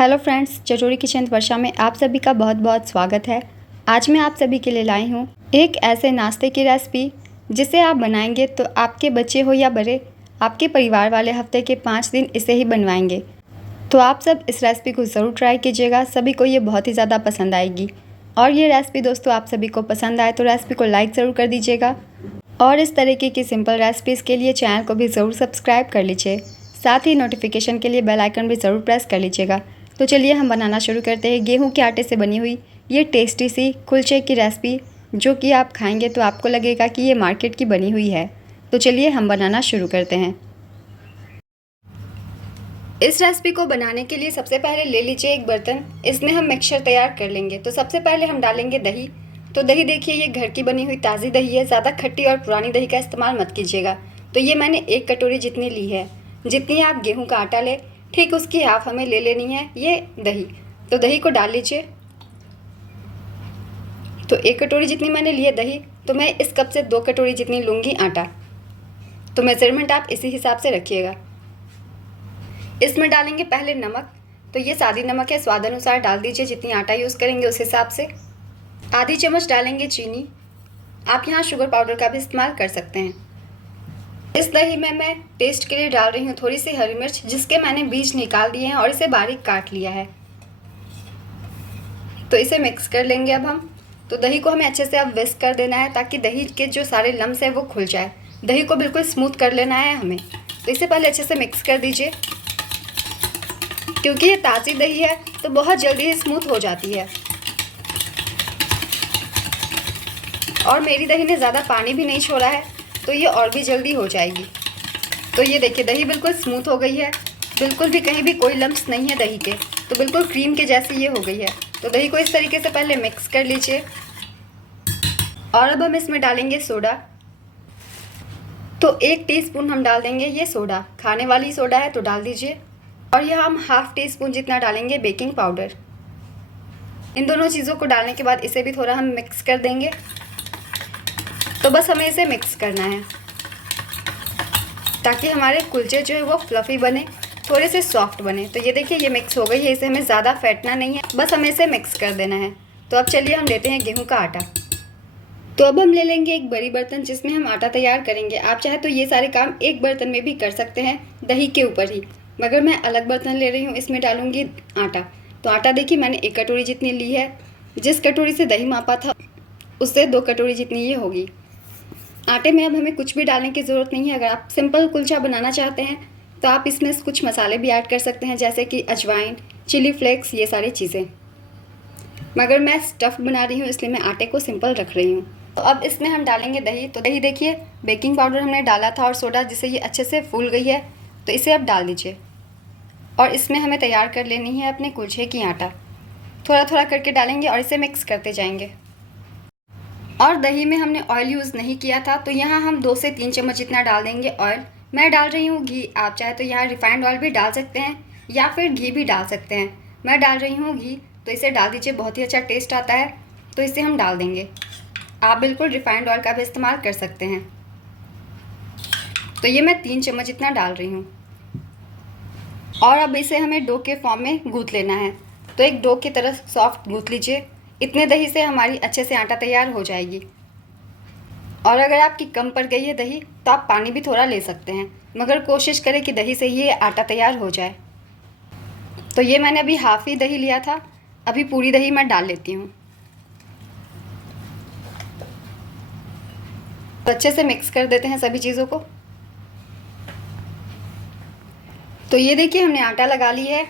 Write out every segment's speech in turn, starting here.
Hello friends, चटोरी kitchen वर्षा में आप सभी का बहुत बहुत स्वागत है। आज मैं आप सभी के लिए लाई हूँ एक ऐसे नाश्ते की रेसिपी जिसे आप बनाएंगे तो आपके बच्चे हो या बड़े, आपके परिवार वाले हफ्ते के 5 दिन इसे ही बनवाएंगे। तो आप सब इस रेसिपी को ज़रूर ट्राई कीजिएगा, सभी को ये बहुत ही ज़्यादा पसंद आएगी। और ये रेसिपी दोस्तों आप सभी को पसंद आए तो रेसिपी को लाइक ज़रूर कर दीजिएगा और इस तरीके की सिंपल रेसिपीज़ के लिए चैनल को भी ज़रूर सब्सक्राइब कर लीजिए। साथ ही नोटिफिकेशन के लिए बेल आइकन भी ज़रूर प्रेस कर लीजिएगा। तो चलिए हम बनाना शुरू करते हैं गेहूं के आटे से बनी हुई ये टेस्टी सी कुलचे की रेसिपी, जो कि आप खाएंगे तो आपको लगेगा कि ये मार्केट की बनी हुई है। तो चलिए हम बनाना शुरू करते हैं। इस रेसिपी को बनाने के लिए सबसे पहले ले लीजिए एक बर्तन, इसमें हम मिक्सचर तैयार कर लेंगे। तो सबसे पहले हम डालेंगे दही। तो दही देखिए ये घर की बनी हुई ताज़ी दही है, ज़्यादा खट्टी और पुरानी दही का इस्तेमाल मत कीजिएगा। तो ये मैंने 1 कटोरी जितनी ली है। जितनी आप गेहूं का आटा ले ठीक उसकी हाफ हमें ले लेनी है ये दही। तो दही को डाल लीजिए। तो 1 कटोरी जितनी मैंने ली है दही, तो मैं इस कप से 2 कटोरी जितनी लूँगी आटा। तो मेजरमेंट आप इसी हिसाब से रखिएगा। इसमें डालेंगे पहले नमक। तो ये सादी नमक है, स्वाद अनुसार डाल दीजिए, जितनी आटा यूज़ करेंगे उस हिसाब से। आधी चम्मच डालेंगे चीनी। आप यहाँ शुगर पाउडर का भी इस्तेमाल कर सकते हैं। इस दही में मैं टेस्ट के लिए डाल रही हूँ थोड़ी सी हरी मिर्च, जिसके मैंने बीज निकाल दिए हैं और इसे बारीक काट लिया है। तो इसे मिक्स कर लेंगे अब हम। तो दही को हमें अच्छे से अब विस्क कर देना है ताकि दही के जो सारे लम्स हैं वो खुल जाए। दही को बिल्कुल स्मूथ कर लेना है हमें। तो इसे पहले अच्छे से मिक्स कर दीजिए। क्योंकि ये ताज़ी दही है तो बहुत जल्दी ही स्मूथ हो जाती है। और मेरी दही ने ज़्यादा पानी भी नहीं छोड़ा है तो ये और भी जल्दी हो जाएगी। तो ये देखिए दही बिल्कुल स्मूथ हो गई है, बिल्कुल भी कहीं भी कोई लम्स नहीं है दही के। तो बिल्कुल क्रीम के जैसी ये हो गई है। तो दही को इस तरीके से पहले मिक्स कर लीजिए। और अब हम इसमें डालेंगे सोडा। तो 1 टीस्पून हम डाल देंगे ये सोडा, खाने वाली सोडा है तो डाल दीजिए। और यह हम ½ टीस्पून जितना डालेंगे बेकिंग पाउडर। इन दोनों चीज़ों को डालने के बाद इसे भी थोड़ा हम मिक्स कर देंगे। तो बस हमें इसे मिक्स करना है ताकि हमारे कुलचे जो है वो फ्लफ़ी बने, थोड़े से सॉफ्ट बने। तो ये देखिए ये मिक्स हो गई है, इसे हमें ज़्यादा फेंटना नहीं है, बस हमें इसे मिक्स कर देना है। तो अब चलिए हम लेते हैं गेहूं का आटा। तो अब हम ले लेंगे एक बड़ी बर्तन जिसमें हम आटा तैयार करेंगे। आप चाहे तो ये सारे काम एक बर्तन में भी कर सकते हैं दही के ऊपर ही, मगर मैं अलग बर्तन ले रही हूँ, इसमें डालूँगी आटा। तो आटा देखिए मैंने 1 कटोरी जितनी ली है। जिस कटोरी से दही मापा था उससे 2 कटोरी जितनी ये होगी। आटे में अब हमें कुछ भी डालने की ज़रूरत नहीं है। अगर आप सिंपल कुलचा बनाना चाहते हैं तो आप इसमें कुछ मसाले भी ऐड कर सकते हैं, जैसे कि अजवाइन, चिली फ्लेक्स, ये सारी चीज़ें। मगर मैं स्टफ़ बना रही हूँ इसलिए मैं आटे को सिंपल रख रही हूँ। तो अब इसमें हम डालेंगे दही। तो दही देखिए बेकिंग पाउडर हमने डाला था और सोडा, जिससे ये अच्छे से फूल गई है। तो इसे अब डाल दीजिए और इसमें हमें तैयार कर लेनी है अपने कुलचे की आटा। थोड़ा थोड़ा करके डालेंगे और इसे मिक्स करते जाएंगे। और दही में हमने ऑयल यूज़ नहीं किया था तो यहाँ हम 2 से 3 चम्मच इतना डाल देंगे ऑयल। मैं डाल रही हूँ घी। आप चाहे तो यहाँ रिफाइंड ऑयल भी डाल सकते हैं या फिर घी भी डाल सकते हैं। मैं डाल रही हूँ घी। तो इसे डाल दीजिए, बहुत ही अच्छा टेस्ट आता है। तो इसे हम डाल देंगे। आप बिल्कुल रिफाइंड ऑयल का भी इस्तेमाल कर सकते हैं। तो ये मैं 3 चम्मच इतना डाल रही हूँ। और अब इसे हमें डो के फॉर्म में गूँथ लेना है। तो एक डो की तरह सॉफ्ट गूँथ लीजिए। इतने दही से हमारी अच्छे से आटा तैयार हो जाएगी। और अगर आपकी कम पड़ गई है दही तो आप पानी भी थोड़ा ले सकते हैं, मगर कोशिश करें कि दही से ही ये आटा तैयार हो जाए। तो ये मैंने अभी हाफ़ ही दही लिया था, अभी पूरी दही मैं डाल लेती हूँ। तो अच्छे से मिक्स कर देते हैं सभी चीज़ों को। तो ये देखिए हमने आटा लगा ली है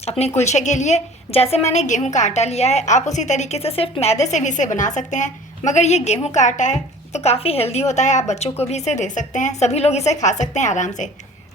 अपने कुलचे के लिए। जैसे मैंने गेहूं का आटा लिया है आप उसी तरीके से सिर्फ मैदे से भी इसे बना सकते हैं, मगर ये गेहूं का आटा है तो काफ़ी हेल्दी होता है। आप बच्चों को भी इसे दे सकते हैं, सभी लोग इसे खा सकते हैं आराम से।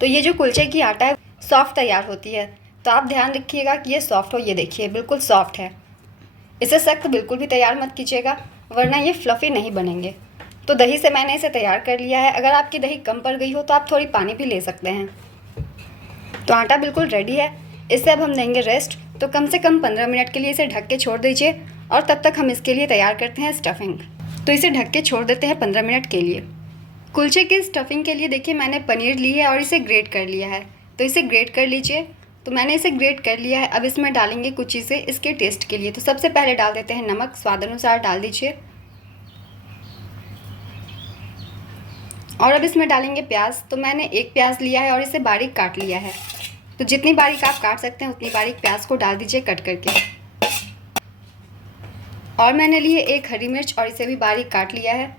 तो ये जो कुलचे की आटा है सॉफ्ट तैयार होती है, तो आप ध्यान रखिएगा कि ये सॉफ्ट हो। ये देखिए बिल्कुल सॉफ्ट है। इसे सख्त बिल्कुल भी तैयार मत कीजिएगा वरना ये फ्लफ़ी नहीं बनेंगे। तो दही से मैंने इसे तैयार कर लिया है। अगर आपकी दही कम पड़ गई हो तो आप थोड़ी पानी भी ले सकते हैं। तो आटा बिल्कुल रेडी है। इसे अब हम देंगे रेस्ट। तो कम से कम 15 मिनट के लिए इसे ढक के छोड़ दीजिए और तब तक हम इसके लिए तैयार करते हैं स्टफिंग। तो इसे ढक के छोड़ देते हैं 15 मिनट के लिए। कुलचे की स्टफिंग के लिए देखिए मैंने पनीर ली है और इसे ग्रेट कर लिया है। तो इसे ग्रेट कर लीजिए। तो मैंने इसे ग्रेट कर लिया है। अब इसमें डालेंगे कुछ चीज़ें इसके टेस्ट के लिए। तो सबसे पहले डाल देते हैं नमक, स्वाद अनुसार डाल दीजिए। और अब इसमें डालेंगे प्याज। तो मैंने एक प्याज लिया है और इसे बारीक काट लिया है। तो जितनी बारीक आप काट सकते हैं उतनी बारीक प्याज को डाल दीजिए कट करके। और मैंने लिए एक हरी मिर्च और इसे भी बारीक काट लिया है।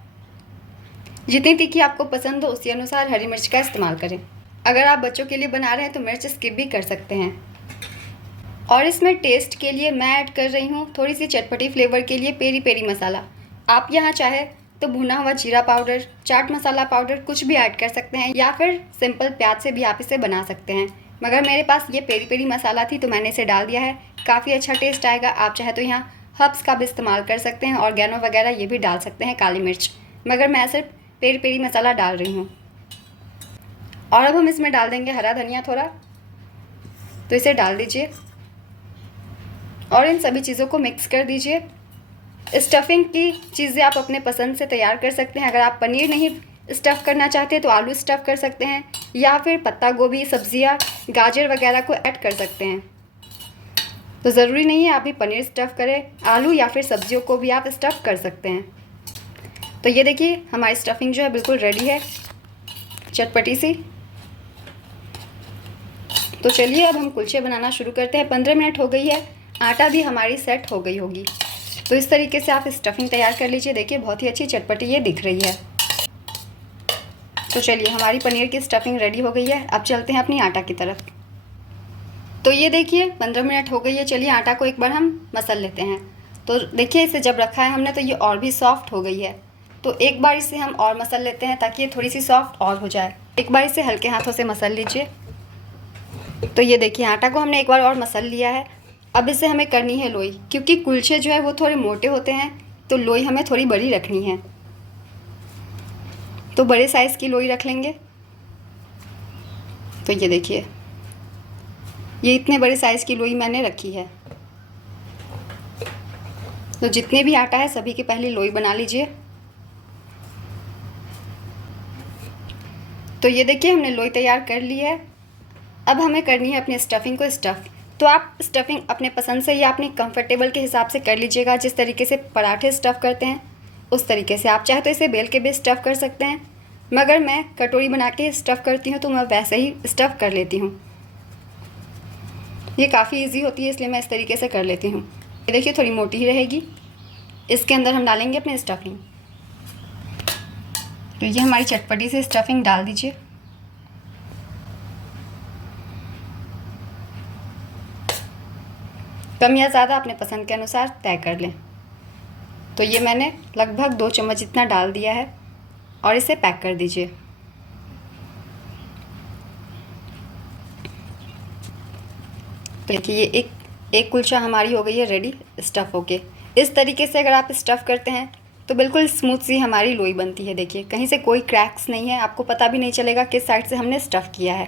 जितनी तीखी आपको पसंद हो उसी अनुसार हरी मिर्च का इस्तेमाल करें। अगर आप बच्चों के लिए बना रहे हैं तो मिर्च स्किप भी कर सकते हैं। और इसमें टेस्ट के लिए मैं ऐड कर रही हूँ थोड़ी सी चटपटी फ्लेवर के लिए पेरी पेरी मसाला। आप यहाँ चाहे तो भुना हुआ जीरा पाउडर, चाट मसाला पाउडर कुछ भी ऐड कर सकते हैं, या फिर सिंपल प्याज से भी आप इसे बना सकते हैं। मगर मेरे पास ये पेरी पेरी मसाला थी तो मैंने इसे डाल दिया है। काफ़ी अच्छा टेस्ट आएगा। आप चाहे तो यहाँ हर्ब्स का भी इस्तेमाल कर सकते हैं, ऑर्गेनो वगैरह ये भी डाल सकते हैं, काली मिर्च, मगर मैं सिर्फ पेरी पेरी मसाला डाल रही हूँ। और अब हम इसमें डाल देंगे हरा धनिया थोड़ा। तो इसे डाल दीजिए और इन सभी चीज़ों को मिक्स कर दीजिए। स्टफिंग की चीज़ें आप अपने पसंद से तैयार कर सकते हैं। अगर आप पनीर नहीं स्टफ़ करना चाहते तो आलू स्टफ़ कर सकते हैं, या फिर पत्ता गोभी, सब्जियां, गाजर वगैरह को ऐड कर सकते हैं। तो ज़रूरी नहीं है आप भी पनीर स्टफ़ करें, आलू या फिर सब्जियों को भी आप स्टफ़ कर सकते हैं। तो ये देखिए हमारी स्टफिंग जो है बिल्कुल रेडी है, चटपटी सी। तो चलिए अब हम कुलचे बनाना शुरू करते हैं। 15 मिनट हो गई है, आटा भी हमारी सेट हो गई होगी। तो इस तरीके से आप स्टफिंग तैयार कर लीजिए। देखिए बहुत ही अच्छी चटपटी ये दिख रही है। तो चलिए हमारी पनीर की स्टफिंग रेडी हो गई है। अब चलते हैं अपनी आटा की तरफ। तो ये देखिए 15 मिनट हो गई है। चलिए आटा को एक बार हम मसल लेते हैं। तो देखिए इसे जब रखा है हमने तो ये और भी सॉफ्ट हो गई है। तो एक बार इसे हम और मसल लेते हैं ताकि ये थोड़ी सी सॉफ्ट और हो जाए। एक बार इसे हल्के हाथों से मसल लीजिए। तो ये देखिए आटा को हमने एक बार और मसल लिया है। अब इसे हमें करनी है लोई, क्योंकि कुलचे जो है वो थोड़े मोटे होते हैं, तो लोई हमें थोड़ी बड़ी रखनी है। तो बड़े साइज़ की लोई रख लेंगे। तो ये देखिए ये इतने बड़े साइज़ की लोई मैंने रखी है। तो जितने भी आटा है सभी की पहले लोई बना लीजिए। तो ये देखिए हमने लोई तैयार कर ली है। अब हमें करनी है अपनी स्टफिंग को स्टफ़। तो आप स्टफिंग अपने पसंद से या अपने कंफर्टेबल के हिसाब से कर लीजिएगा। जिस तरीके से पराठे स्टफ़ करते हैं उस तरीके से। आप चाहे तो इसे बेल के भी स्टफ़ कर सकते हैं, मगर मैं कटोरी बना के स्टफ़ करती हूँ तो मैं वैसे ही स्टफ़ कर लेती हूँ। ये काफ़ी इजी होती है इसलिए मैं इस तरीके से कर लेती हूँ। ये देखिए थोड़ी मोटी ही रहेगी। इसके अंदर हम डालेंगे अपनी स्टफिंग। तो ये हमारी चटपटी से स्टफिंग डाल दीजिए। कम या ज़्यादा अपने पसंद के अनुसार तय कर लें। तो ये मैंने लगभग 2 चम्मच जितना डाल दिया है और इसे पैक कर दीजिए। तो देखिए ये एक कुलचा हमारी हो गई है रेडी स्टफ़ होके। इस तरीके से अगर आप स्टफ़ करते हैं तो बिल्कुल स्मूथ सी हमारी लोई बनती है। देखिए कहीं से कोई क्रैक्स नहीं है, आपको पता भी नहीं चलेगा किस साइड से हमने स्टफ़ किया है।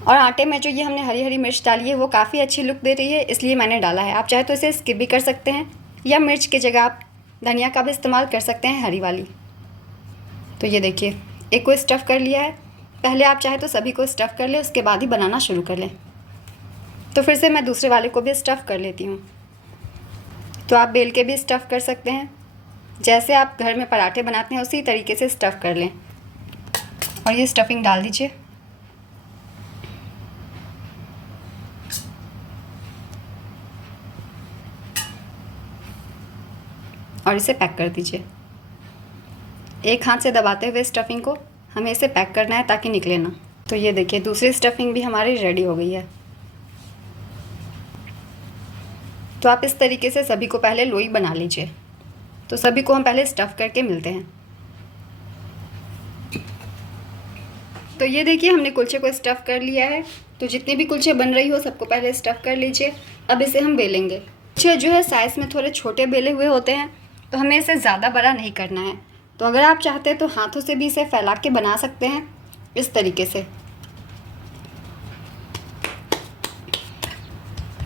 और आटे में जो ये हमने हरी हरी मिर्च डाली है वो काफ़ी अच्छी लुक दे रही है, इसलिए मैंने डाला है। आप चाहे तो इसे स्किप भी कर सकते हैं, या मिर्च की जगह आप धनिया का भी इस्तेमाल कर सकते हैं, हरी वाली। तो ये देखिए एक को स्टफ़ कर लिया है। पहले आप चाहे तो सभी को स्टफ़ कर लें, उसके बाद ही बनाना शुरू कर लें। तो फिर से मैं दूसरे वाले को भी स्टफ़ कर लेती हूँ। तो आप बेल के भी स्टफ़ कर सकते हैं, जैसे आप घर में पराठे बनाते हैं उसी तरीके से स्टफ़ कर लें। और ये स्टफिंग डाल दीजिए। और इसे पैक कर दीजिए। एक हाथ से दबाते हुए स्टफिंग को हमें इसे पैक करना है ताकि निकले ना। तो ये देखिए दूसरी स्टफिंग भी हमारी रेडी हो गई है। तो आप इस तरीके से सभी को पहले लोई बना लीजिए। तो सभी को हम पहले स्टफ़ करके मिलते हैं। तो ये देखिए हमने कुलचे को स्टफ़ कर लिया है। तो जितने भी कुलचे बन रही हो सबको पहले स्टफ़ कर लीजिए। अब इसे हम बेलेंगे। कुलचे जो है साइज़ में थोड़े छोटे बेले हुए होते हैं, तो हमें इसे ज़्यादा बड़ा नहीं करना है। तो अगर आप चाहते हैं तो हाथों से भी इसे फैला के बना सकते हैं इस तरीके से।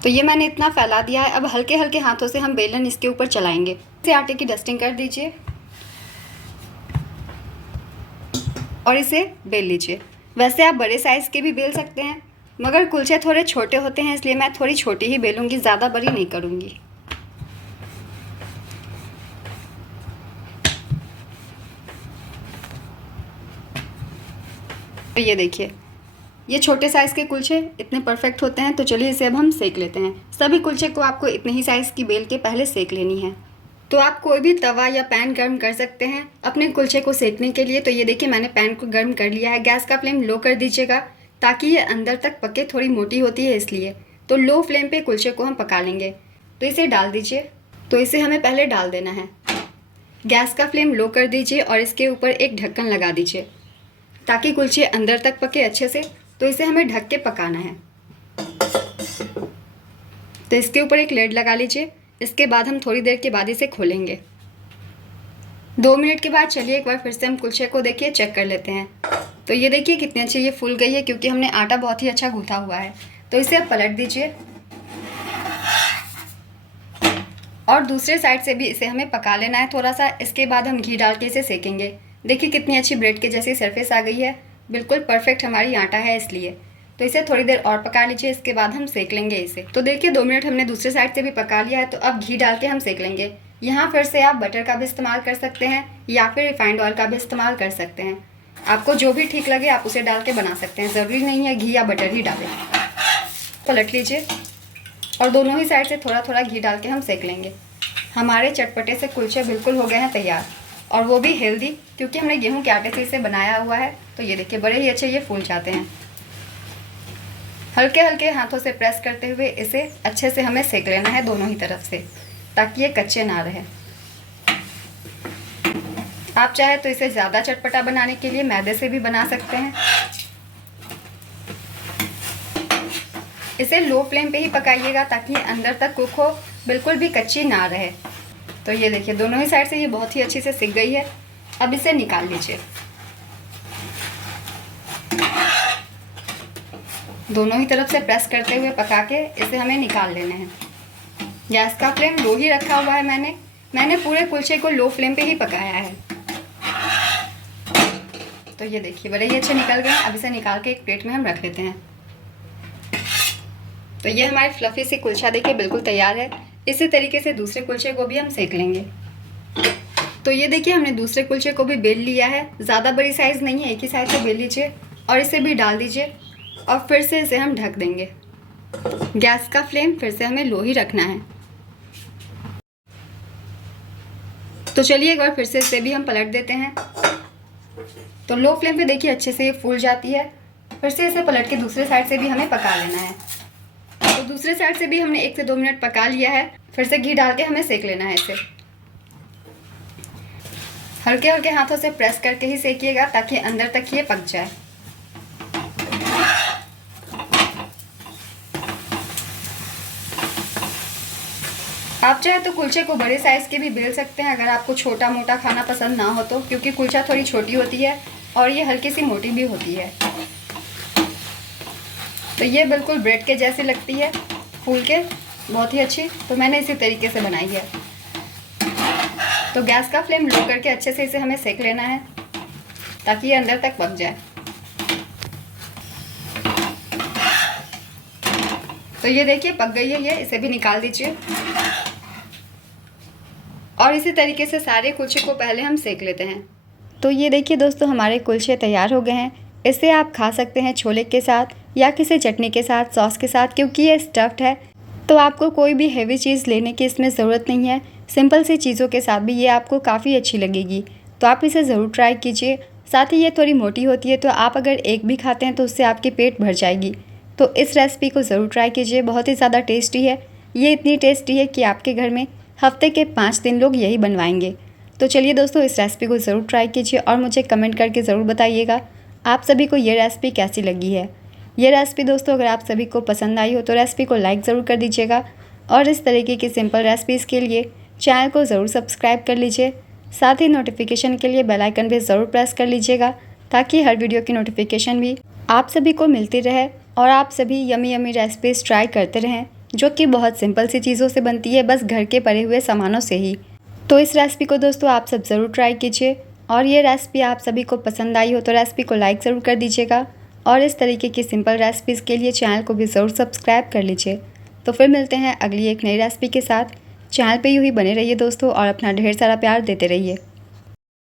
तो ये मैंने इतना फैला दिया है। अब हल्के हल्के हाथों से हम बेलन इसके ऊपर चलाएंगे। इसे आटे की डस्टिंग कर दीजिए और इसे बेल लीजिए। वैसे आप बड़े साइज़ के भी बेल सकते हैं, मगर कुलचे थोड़े छोटे होते हैं इसलिए मैं थोड़ी छोटी ही बेलूँगी, ज़्यादा बड़ी नहीं करूँगी। तो ये देखिए, ये छोटे साइज़ के कुलचे इतने परफेक्ट होते हैं। तो चलिए इसे अब हम सेक लेते हैं। सभी कुलचे को आपको इतने ही साइज़ की बेल के पहले सेक लेनी है। तो आप कोई भी तवा या पैन गर्म कर सकते हैं अपने कुलचे को सेकने के लिए। तो ये देखिए, मैंने पैन को गर्म कर लिया है। गैस का फ्लेम लो कर दीजिएगा ताकि ये अंदर तक पके, थोड़ी मोटी होती है इसलिए। तो लो फ्लेम पे कुलचे को हम पका लेंगे। तो इसे डाल दीजिए। तो इसे हमें पहले डाल देना है। गैस का फ्लेम लो कर दीजिए और इसके ऊपर एक ढक्कन लगा दीजिए ताकि कुलचे अंदर तक पके अच्छे से। तो इसे हमें ढक के पकाना है। तो इसके ऊपर एक लेड लगा लीजिए। इसके बाद हम थोड़ी देर के बाद इसे खोलेंगे। 2 मिनट के बाद चलिए एक बार फिर से हम कुलचे को देखिए चेक कर लेते हैं। तो ये देखिए कितनी अच्छी ये फूल गई है, क्योंकि हमने आटा बहुत ही अच्छा गूंथा हुआ है। तो इसे अब पलट दीजिए और दूसरे साइड से भी इसे हमें पका लेना है थोड़ा सा। इसके बाद हम घी डाल के इसे सेकेंगे। देखिए कितनी अच्छी ब्रेड के जैसी सरफेस आ गई है, बिल्कुल परफेक्ट हमारी आटा है इसलिए। तो इसे थोड़ी देर और पका लीजिए, इसके बाद हम सेक लेंगे इसे। तो देखिए 2 मिनट हमने दूसरे साइड से भी पका लिया है। तो अब घी डाल के हम सेक लेंगे। यहाँ फिर से आप बटर का भी इस्तेमाल कर सकते हैं या फिर रिफाइंड ऑयल का भी इस्तेमाल कर सकते हैं। आपको जो भी ठीक लगे आप उसे डाल के बना सकते हैं, ज़रूरी नहीं है घी या बटर ही डालें। पलट लीजिए और दोनों ही साइड से थोड़ा थोड़ा घी डाल के हम सेक लेंगे। हमारे चटपटे से कुलचे बिल्कुल हो गए हैं तैयार, और वो भी हेल्दी, क्योंकि हमने गेहूं के आटे से इसे बनाया हुआ है। तो ये देखिए बड़े ही अच्छे ये फूल जाते हैं। हल्के हल्के हाथों से प्रेस करते हुए इसे अच्छे से हमें सेक लेना है दोनों ही तरफ से, ताकि ये कच्चे ना रहे। आप चाहे तो इसे ज़्यादा चटपटा बनाने के लिए मैदे से भी बना सकते हैं। इसे लो फ्लेम पे ही पकाइएगा ताकि अंदर तक कुक हो, बिल्कुल भी कच्ची ना रहे। तो ये देखिए दोनों ही साइड से ये बहुत ही अच्छी से सिक गई है। अब इसे निकाल लीजिए। दोनों ही तरफ से प्रेस करते हुए पका के इसे हमें निकाल लेना है। गैस का फ्लेम लो ही रखा हुआ है। मैंने पूरे कुलचे को लो फ्लेम पे ही पकाया है। तो ये देखिए बड़े ही अच्छे निकल गए। अब इसे निकाल के एक प्लेट में हम रख लेते हैं। तो ये हमारे फ्लफी सी कुलचा देखिए बिल्कुल तैयार है। इसी तरीके से दूसरे कुलचे को भी हम सेक लेंगे। तो ये देखिए हमने दूसरे कुलचे को भी बेल लिया है। ज़्यादा बड़ी साइज़ नहीं है, एक ही साइज़ से बेल लीजिए और इसे भी डाल दीजिए और फिर से इसे हम ढक देंगे। गैस का फ्लेम फिर से हमें लो ही रखना है। तो चलिए एक बार फिर से इसे भी हम पलट देते हैं। तो लो फ्लेम पे देखिए अच्छे से ये फूल जाती है। फिर से इसे पलट के दूसरे साइड से भी हमें पका लेना है। तो दूसरे साइड से भी हमने 1 से 2 मिनट पका लिया है। फिर से घी डाल के हमें सेक लेना है इसे। हल्के हल्के हाथों से प्रेस करके ही सेकिएगा ताकि अंदर तक ये पक जाए। आप चाहे तो कुलचे को बड़े साइज़ के भी बेल सकते हैं अगर आपको छोटा मोटा खाना पसंद ना हो तो, क्योंकि कुलचा थोड़ी छोटी होती है और ये हल्की सी मोटी भी होती है। तो ये बिल्कुल ब्रेड के जैसी लगती है, फूल के, बहुत ही अच्छी। तो मैंने इसी तरीके से बनाई है। तो गैस का फ्लेम लो करके अच्छे से इसे हमें सेक लेना है ताकि ये अंदर तक पक जाए। तो ये देखिए पक गई है ये, इसे भी निकाल दीजिए। और इसी तरीके से सारे कुलचे को पहले हम सेक लेते हैं। तो ये देखिए दोस्तों हमारे कुलचे तैयार हो गए हैं। इसे आप खा सकते हैं छोले के साथ या किसी चटनी के साथ, सॉस के साथ, क्योंकि ये स्टफ्ड है। तो आपको कोई भी हेवी चीज़ लेने की इसमें ज़रूरत नहीं है। सिंपल सी चीज़ों के साथ भी ये आपको काफ़ी अच्छी लगेगी। तो आप इसे ज़रूर ट्राई कीजिए। साथ ही ये थोड़ी मोटी होती है, तो आप अगर एक भी खाते हैं तो उससे आपके पेट भर जाएगी। तो इस रेसिपी को ज़रूर ट्राई कीजिए, बहुत ही ज़्यादा टेस्टी है। ये इतनी टेस्टी है कि आपके घर में हफ्ते के 5 दिन लोग यही बनवाएंगे। तो चलिए दोस्तों इस रेसिपी को ज़रूर ट्राई कीजिए और मुझे कमेंट करके ज़रूर बताइएगा आप सभी को ये रेसिपी कैसी लगी है। ये रेसिपी दोस्तों अगर आप सभी को पसंद आई हो तो रेसिपी को लाइक ज़रूर कर दीजिएगा और इस तरीके की सिंपल रेसिपीज़ के लिए चैनल को ज़रूर सब्सक्राइब कर लीजिए। साथ ही नोटिफिकेशन के लिए बेल आइकन भी ज़रूर प्रेस कर लीजिएगा ताकि हर वीडियो की नोटिफिकेशन भी आप सभी को मिलती रहे और आप सभी यमी यमी रेसिपीज़ ट्राई करते रहें, जो कि बहुत सिंपल सी चीज़ों से बनती है, बस घर के पड़े हुए सामानों से ही। तो इस रेसिपी को दोस्तों आप सब ज़रूर ट्राई कीजिए और ये रेसिपी आप सभी को पसंद आई हो तो रेसिपी को लाइक ज़रूर कर दीजिएगा और इस तरीके की सिंपल रेसिपीज़ के लिए चैनल को भी ज़रूर सब्सक्राइब कर लीजिए। तो फिर मिलते हैं अगली एक नई रेसिपी के साथ। चैनल पे यूँ ही बने रहिए दोस्तों और अपना ढेर सारा प्यार देते रहिए।